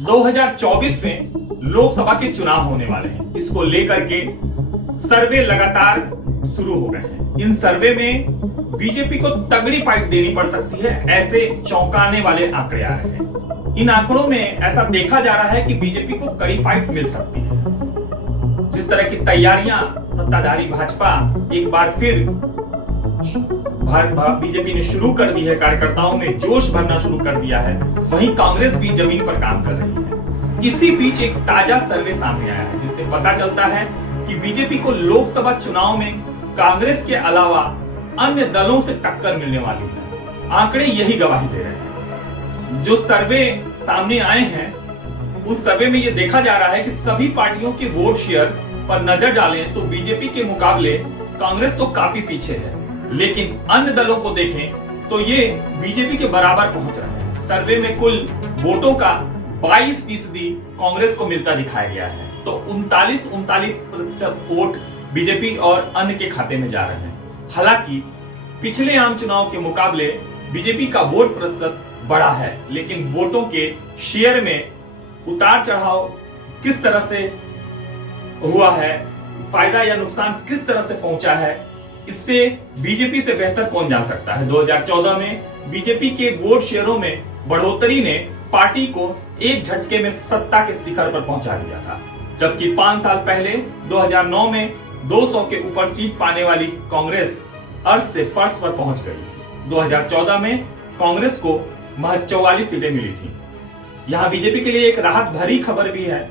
2024 में लोकसभा के चुनाव होने वाले हैं। इसको लेकर के सर्वे लगातार शुरू हो गए हैं। इन सर्वे में बीजेपी को तगड़ी फाइट देनी पड़ सकती है, ऐसे चौंकाने वाले आंकड़े आ रहे हैं। इन आंकड़ों में ऐसा देखा जा रहा है कि बीजेपी को कड़ी फाइट मिल सकती है। जिस तरह की तैयारियां सत्ताधारी भाजपा एक बार फिर बीजेपी ने शुरू कर दी है, कार्यकर्ताओं में जोश भरना शुरू कर दिया है, वहीं कांग्रेस भी जमीन पर काम कर रही है। इसी बीच एक ताजा सर्वे सामने आया है जिससे पता चलता है कि बीजेपी को लोकसभा चुनाव में कांग्रेस के अलावा अन्य दलों से टक्कर मिलने वाली है। आंकड़े यही गवाही दे रहे हैं। जो सर्वे सामने आए हैं उस सर्वे में यह देखा जा रहा है कि सभी पार्टियों के वोट शेयर पर नजर डालें तो बीजेपी के मुकाबले कांग्रेस तो काफी पीछे है, लेकिन अन्य दलों को देखें तो ये बीजेपी के बराबर पहुंच रहे हैं। सर्वे में कुल वोटों का 22% कांग्रेस को मिलता दिखाया गया है, तो 39% वोट बीजेपी और अन्य के खाते में जा रहे हैं। हालांकि पिछले आम चुनाव के मुकाबले बीजेपी का वोट प्रतिशत बढ़ा है, लेकिन वोटों के शेयर में उतार चढ़ाव किस तरह से हुआ है, फायदा या नुकसान किस तरह से पहुंचा है, इससे बीजेपी से बेहतर कौन जान सकता है। 2014 में बीजेपी के वोट शेयरों में बढ़ोतरी ने पार्टी को एक झटके में सत्ता के शिखर पर पहुंचा दिया था, जबकि 5 साल पहले 2009 में 200 के ऊपर सीट पाने वाली कांग्रेस अर्श से फर्श पर पहुंच गई। 2014 में कांग्रेस को महज 44 सीटें मिली थी। यहां बीजेपी के लिए एक राहत भरी खबर भी है।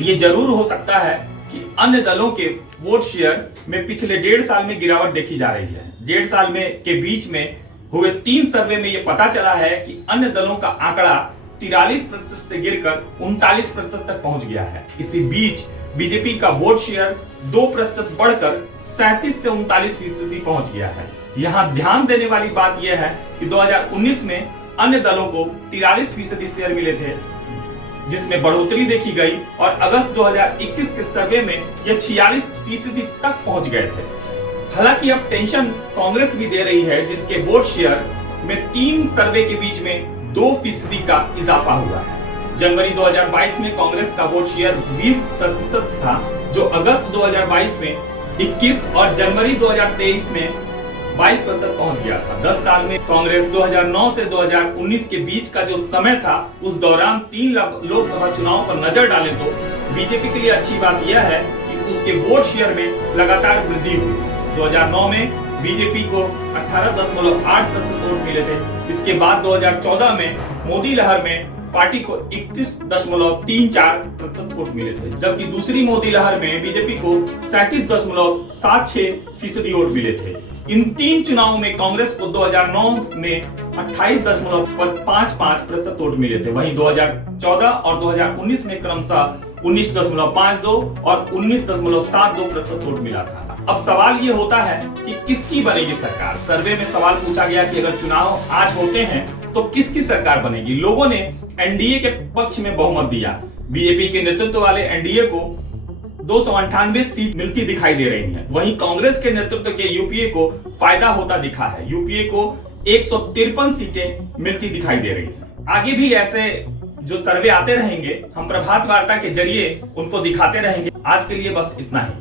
ये जरूर हो सकता है कि अन्य दलों के वोट शेयर में पिछले 1.5 साल में गिरावट देखी जा रही है। 1.5 साल में के बीच में हुए 3 सर्वे में यह पता चला है कि अन्य दलों का आंकड़ा 43% से गिरकर 39% तक पहुंच गया है। इसी बीच बीजेपी का वोट शेयर 2% बढ़कर 37 से 39% पहुंच गया है। यहां ध्यान देने वाली बात यह है कि 2019 में अन्य दलों को 43% शेयर मिले थे, जिसमें बढ़ोतरी देखी गई, और अगस्त 2021 के सर्वे में यह 46% तक पहुंच गए थे। हालांकि अब टेंशन कांग्रेस भी दे रही है, जिसके वोट शेयर में 3 सर्वे के बीच में 2% का इजाफा हुआ है। जनवरी 2022 में कांग्रेस का वोट शेयर 20% था, जो अगस्त 2022 में 21 और जनवरी 2023 में 22% पहुंच गया था। 10 साल में कांग्रेस 2009 से 2019 के बीच का जो समय था, उस दौरान 3 लोकसभा चुनाव पर नजर डालें तो बीजेपी के लिए अच्छी बात यह है कि उसके वोट शेयर में लगातार वृद्धि हुई। 2009 में बीजेपी को 18.8% वोट मिले थे। इसके बाद 2014 में मोदी लहर में पार्टी को 31.34% वोट मिले थे, जबकि दूसरी मोदी लहर में बीजेपी को 37.76% वोट मिले थे। इन 3 चुनावों में कांग्रेस को 2009 में 28.55% वोट मिले थे, वहीं 2014 और 2019 में क्रमशः 19.52 और 19.72% वोट मिला था। अब सवाल ये होता है कि किसकी बनेगी सरकार। सर्वे में सवाल पूछा गया कि अगर चुनाव आज होते हैं तो किसकी सरकार बनेगी। लोगों ने एनडीए के पक्ष में बहुमत दिया। बीजेपी के नेतृत्व वाले एनडीए को 298 सीट मिलती दिखाई दे रही है, वहीं कांग्रेस के नेतृत्व के यूपीए को फायदा होता दिखा है। यूपीए को 153 सीटें मिलती दिखाई दे रही है। आगे भी ऐसे जो सर्वे आते रहेंगे, हम प्रभात वार्ता के जरिए उनको दिखाते रहेंगे। आज के लिए बस इतना ही।